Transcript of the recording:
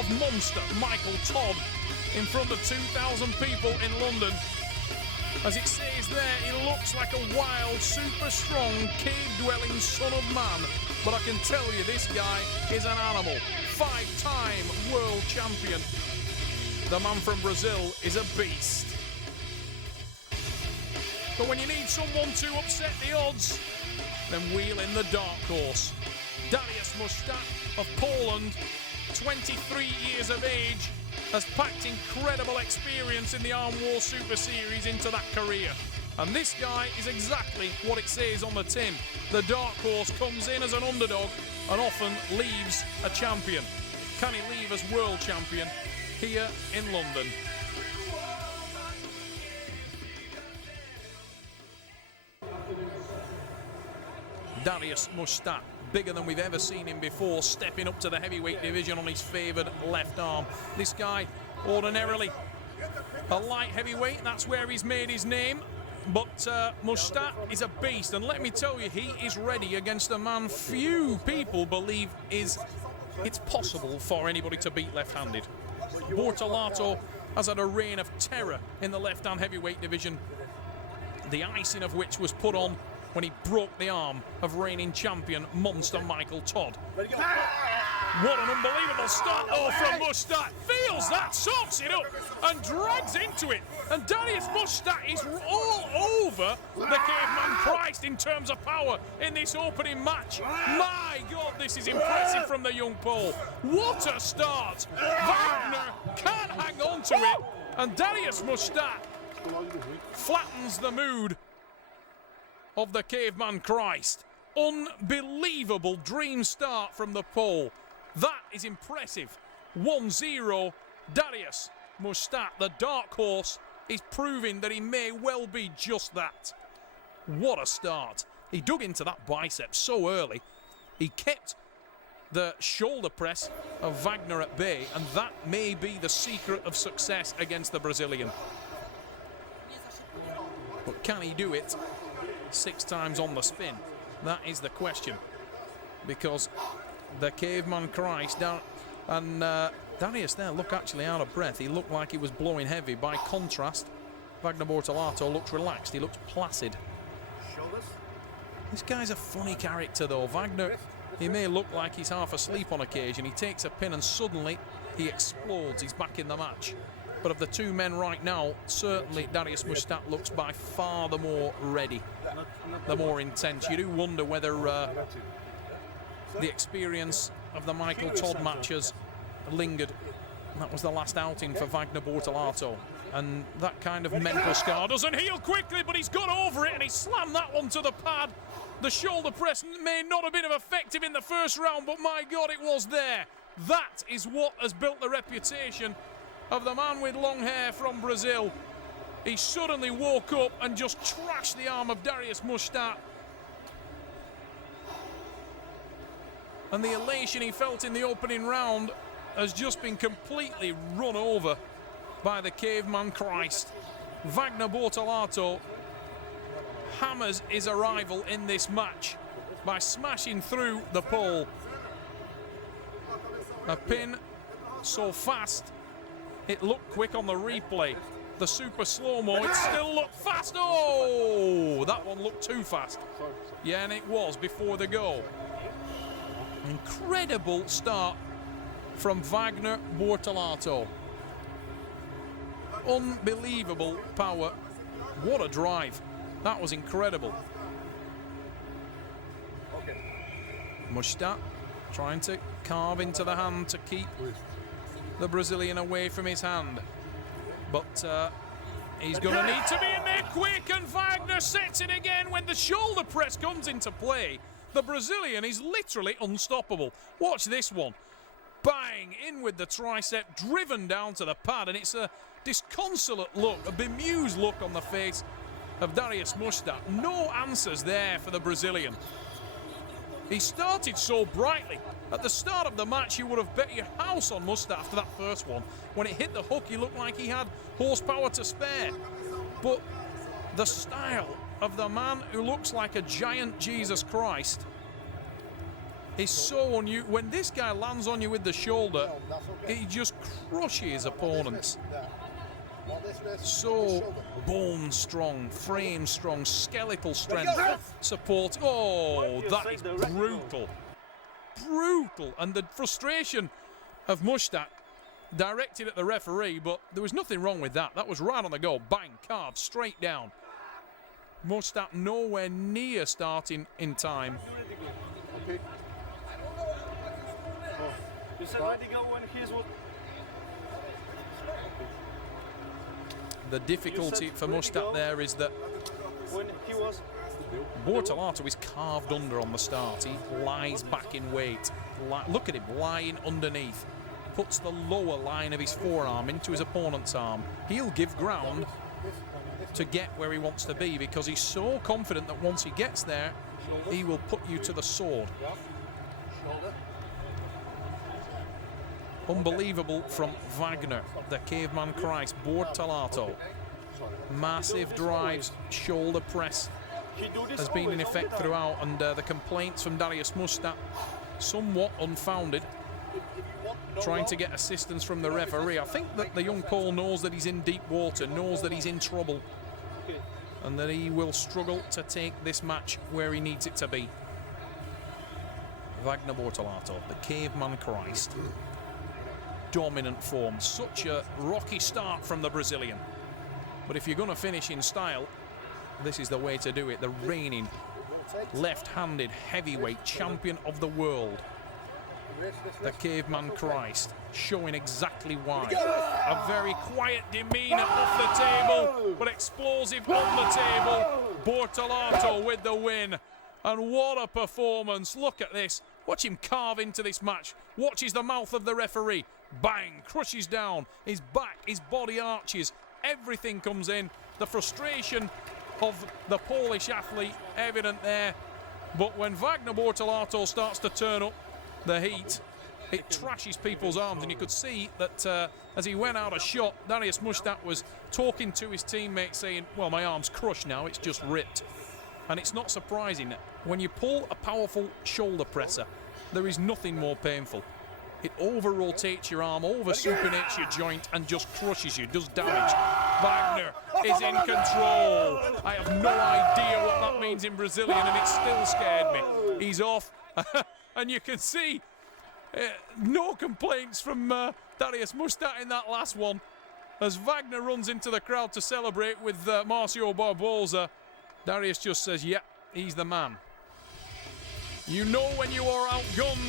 of monster Michael Todd in front of 2,000 people in London. As it says there, he looks like a wild, super strong, cave-dwelling son of man. But I can tell you, this guy is an animal. 5-time world champion. The man from Brazil is a beast. But when you need someone to upset the odds, then wheel in the dark horse. Dariusz Muszczak of Poland, 23 years of age, has packed incredible experience in the Arm War Super Series into that career. And this guy is exactly what it says on the tin. The dark horse comes in as an underdog and often leaves a champion. Can he leave as world champion here in London? Dariusz Muszczak, bigger than we've ever seen him before, stepping up to the heavyweight division on his favoured left arm. This guy, ordinarily a light heavyweight, that's where he's made his name. But Muszczak is a beast, and let me tell you, he is ready against a man few people believe it's possible for anybody to beat left-handed. Bortolato has had a reign of terror in the left-hand heavyweight division, the icing of which was put on when he broke the arm of reigning champion monster Michael Todd. What an unbelievable start though from Muszczak. Feels that, soaks it up and drags into it. And Dariusz Muszczak is all over the Caveman Christ in terms of power in this opening match. My God, this is impressive from the young Pole. What a start. Wagner can't hang on to it. And Dariusz Muszczak flattens the mood of the Caveman Christ. Unbelievable dream start from the Pole. That is impressive. 1-0, Dariusz Muszczak, the dark horse, is proving that he may well be just that. What a start. He dug into that bicep so early. He kept the shoulder press of Wagner at bay, and that may be the secret of success against the Brazilian. But can he do it 6 times on the spin? That is the question, because the Caveman Christ down, and Dariusz there looked actually out of breath. He looked like he was blowing heavy. By contrast, Wagner Bortolato looks relaxed. He looks placid. This guy's a funny character though. Wagner, he may look like he's half asleep on occasion. He takes a pin and suddenly he explodes. He's back in the match. But of the two men right now, certainly Dariusz Muszczak looks by far the more ready, the more intense. You do wonder whether the experience of the Michael Todd matches lingered. That was the last outing for Wagner Bortolato. And that kind of mental scar doesn't heal quickly, but he's got over it and he slammed that one to the pad. The shoulder press may not have been effective in the first round, but my God, it was there. That is what has built the reputation of the man with long hair from Brazil. He suddenly woke up and just trashed the arm of Dariusz Muszczak. And the elation he felt in the opening round has just been completely run over by the Caveman Christ. Wagner Bortolato hammers his arrival in this match by smashing through the pole. A pin so fast it looked quick on the replay. The super slow-mo, it still looked fast. Oh, that one looked too fast. Yeah, and it was before the goal. Incredible start from Wagner Bortolato. Unbelievable power. What a drive. That was incredible. Muszczak trying to carve into the hand to keep the Brazilian away from his hand. But he's going to need to be in there quick, and Wagner sets it again. When the shoulder press comes into play, the Brazilian is literally unstoppable. Watch this one. Bang, in with the tricep, driven down to the pad, and it's a disconsolate look, a bemused look on the face of Dariusz Muszczak. No answers there for the Brazilian. He started so brightly. At the start of the match, you would have bet your house on Muszczak after that first one. When it hit the hook, he looked like he had horsepower to spare. But the style of the man who looks like a giant Jesus Christ is so unusual. When this guy lands on you with the shoulder, he just crushes opponents. So bone strong, frame strong, skeletal strength, support. Oh, that is brutal. Brutal. And the frustration of Muszczak directed at the referee, but there was nothing wrong with that. That was right on the go. Bang, carved, straight down. Muszczak nowhere near starting in time. Okay. You said ready go when he's what? The difficulty for Muszczak there is that when he was Bortolato is carved under on the start. He lies back in weight. Look at him lying underneath. Puts the lower line of his forearm into his opponent's arm. He'll give ground to get where he wants to be because he's so confident that once he gets there, he will put you to the sword. Unbelievable from Wagner, the caveman Christ, Bortolato. Massive drives, shoulder press has been in effect throughout, and the complaints from Dariusz Muszczak, somewhat unfounded, trying to get assistance from the referee. I think that the young Pole knows that he's in deep water, knows that he's in trouble, and that he will struggle to take this match where he needs it to be. Wagner Bortolato, the caveman Christ. Dominant form, such a rocky start from the Brazilian. But if you're going to finish in style, this is the way to do it. The reigning left-handed heavyweight champion of the world, the caveman Christ, showing exactly why. A very quiet demeanor off the table, but explosive on the table. Bortolato with the win. And what a performance. Look at this. Watch him carve into this match. Watches the mouth of the referee. Bang, crushes down. His back, his body arches. Everything comes in. The frustration of the Polish athlete evident there. But when Wagner Bortolato starts to turn up the heat, it trashes people's arms. And you could see that as he went out of shot, Dariusz Muszczak was talking to his teammates saying, well, my arm's crushed now, it's just ripped. And it's not surprising. When you pull a powerful shoulder presser, there is nothing more painful. It over-rotates your arm, over-supinates your joint, and just crushes you, does damage. Wagner is in control. I have no idea what that means in Brazilian, and it still scared me. He's off, and you can see no complaints from Dariusz Muszczak in that last one. As Wagner runs into the crowd to celebrate with Marcio Barbosa, Dariusz just says, yeah, he's the man. You know when you are outgunned.